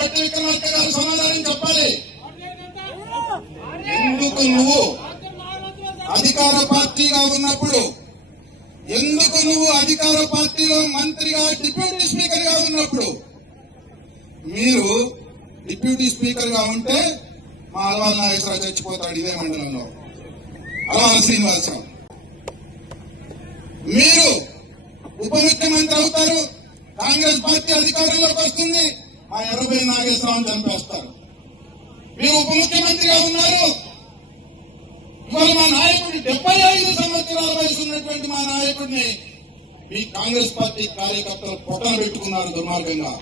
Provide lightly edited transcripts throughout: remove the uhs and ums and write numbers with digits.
పట్టి విక్రమార్క గారు సమాధానం చెప్పాలి. ఎందుకు నువ్వు అధికార పార్టీగా ఉన్నప్పుడు, ఎందుకు నువ్వు అధికార పార్టీలో మంత్రిగా డిప్యూటీ స్పీకర్ గా ఉన్నప్పుడు, మీరు డిప్యూటీ స్పీకర్ గా ఉంటే మా అలవాల నాగేశ్వరరావు చచ్చిపోతాడు ఇదే మండలంలో, అలవాల శ్రీనివాసరావు. మీరు ఉప ముఖ్యమంత్రి అవుతారు, కాంగ్రెస్ పార్టీ అధికారంలోకి వస్తుంది, మా ఎర్రబెల్లి నాగేశ్వరరావుని చంపేస్తారు. మీరు ఉప ముఖ్యమంత్రిగా ఉన్నారు. ఇవాళ మా నాయకుడిని 75 సంవత్సరాల వయసు ఉన్నటువంటి మా నాయకుడిని మీ కాంగ్రెస్ పార్టీ కార్యకర్తలు పొట్టన పెట్టుకున్నారు దుర్మార్గంగా.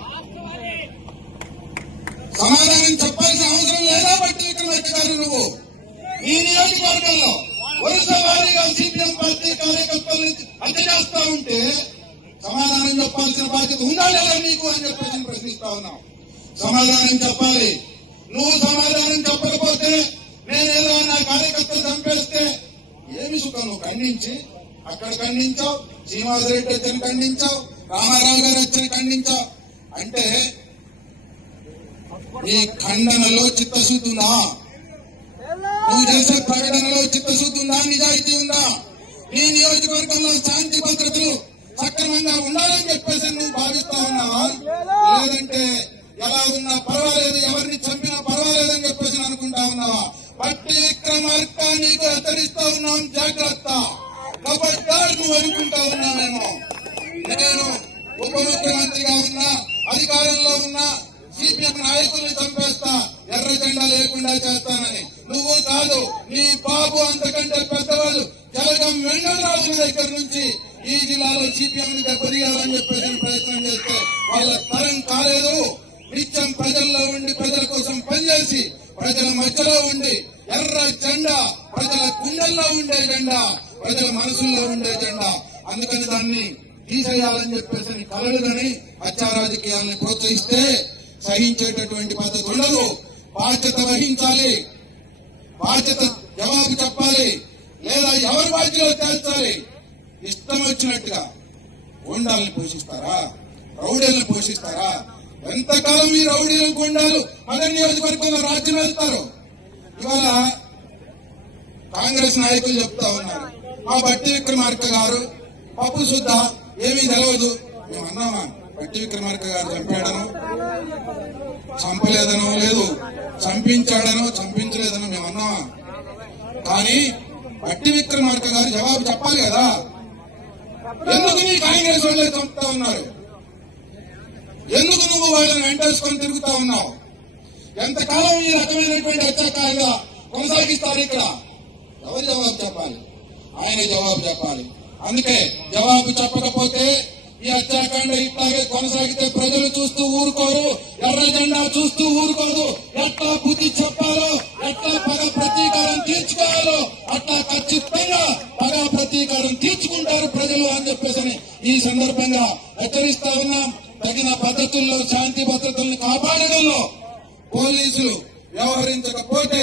సమాధానం చెప్పాల్సిన అవసరం లేదా బట్టి విక్రమార్క గారు? నువ్వు ఈ నియోజకవర్గంలో వరుస వారీగా సిపిఎం పార్టీ కార్యకర్తలను హత్య చేస్తా ఉంటే సమాధానం చెప్పాల్సిన బాధ్యత ఉందా లేదా నీకు అని చెప్పేసి ప్రశ్నిస్తా ఉన్నావు. సమాధానం చెప్పాలి. నువ్వు సమాధానం చెప్పకపోతే నేనేదో నా కార్యకర్తలు చంపేస్తే ఏమి సుఖం? నువ్వు ఖండించి అక్కడ ఖండించావు, శ్రీనివాసరెడ్డి వచ్చని ఖండించావు, రామారావు గారు వచ్చని ఖండించావు. అంటే నీ ఖండనలో చిత్తశుద్ధి ఉందా? నువ్వు చేసే ప్రకటనలో చిత్తశుద్ధి ఉందా? నిజాయితీ ఉందా? నీ నియోజకవర్గంలో శాంతి భద్రతలు సక్రమంగా ఉండాలని చెప్పేసి నువ్వు భావిస్తా ఉన్నావా? లేదంటే ఎలా ఉన్నా పర్వాలేదు, ఎవరిని చంపినా పర్వాలేదని చెప్పేసి అనుకుంటా ఉన్నావా? బట్టి విక్రమార్క నీకు హెచ్చరిస్తా ఉన్నాం, జాగ్రత్త. ఖబర్దార్ నువ్వు అనుకుంటా ఉన్నామేమో నేను ఉప ముఖ్యమంత్రిగా ఉన్నా, అధికారంలో ఉన్నా, సిపిఎం నాయకుల్ని చంపేస్తా, ఎర్ర జెండా లేకుండా చేస్తానని. నువ్వు కాదు, నీ బాబు అంతకంటే పెద్దవాళ్ళు జలగం వెంకటరాజు దగ్గర నుంచి ఈ జిల్లాలో సిపిఎం ని దెబ్బతీయాలని చెప్పేసి ప్రయత్నం చేస్తే వాళ్ళ తరం కాలేదు. నిత్యం ప్రజల్లో ఉండి ప్రజల కోసం పనిచేసి ప్రజల మధ్యలో ఉండి ఎర్ర జెండా, ప్రజల గుండెల్లో ఉండే జెండా, ప్రజల మనసుల్లో ఉండే జెండా. అందుకని దాన్ని తీసేయాలని చెప్పేసి కలలుదని హత్యా రాజకీయాలను ప్రోత్సహిస్తే సహించేటటువంటి పద్ధతి ఉండదు. బాధ్యత వహించాలి, బాధ్యత జవాబు చెప్పాలి, లేదా ఎవరి బాధ్యతలో చేర్చాలి. ఇష్టం వచ్చినట్టుగా గుండాలను పోషిస్తారా? రౌడీలను పోషిస్తారా? ఎంతకాలం ఈ రౌడీలు గుండాలు మన నియోజకవర్గంలో రాజ్యం వెళ్తారు? ఇవాళ కాంగ్రెస్ నాయకులు చెప్తా ఉన్నారు, మా బట్టి విక్రమార్క గారు పప్పు శుద్ధ ఏమీ తెలవదు. మేము అన్నామా? బట్టి విక్రమార్క గారు చంపాడనో చంపలేదనో, లేదు చంపించాడనో చంపించలేదనో మేము అన్నామా? కానీ బట్టి విక్రమార్క గారు జవాబు చెప్పాలి కదా. ఎందుకు నీ కాంగ్రెస్ వాళ్ళే చంపుతా ఉన్నారు? ఎందుకు నువ్వు వాళ్ళని వెంటేసుకొని తిరుగుతా ఉన్నావు? ఎంతకాలం ఈ రకమైనటువంటి హత్యాకాండ కొనసాగిస్తారు ఇక్కడ? ఎవరు జవాబు చెప్పాలి? ఆయన జవాబు చెప్పాలి. అందుకే జవాబు చెప్పకపోతే ఈ హత్యాకాండ ఇట్లాగే కొనసాగితే ప్రజలు చూస్తూ ఊరుకోరు, ఎర్ర జెండా చూస్తూ ఊరుకోదు. ఎట్లా బుద్ధి చెప్పాలో, ఎట్లా పగ ప్రతీకారం తీర్చుకోవాలో అట్లా ఖచ్చితంగా పగ ప్రతీకారం తీర్చుకుంటారు ప్రజలు అని చెప్పేసి ఈ సందర్భంగా హెచ్చరిస్తా ఉన్నాం. తగిన పద్ధతుల్లో శాంతి భద్రతలను కాపాడడంలో పోలీసులు వ్యవహరించకపోతే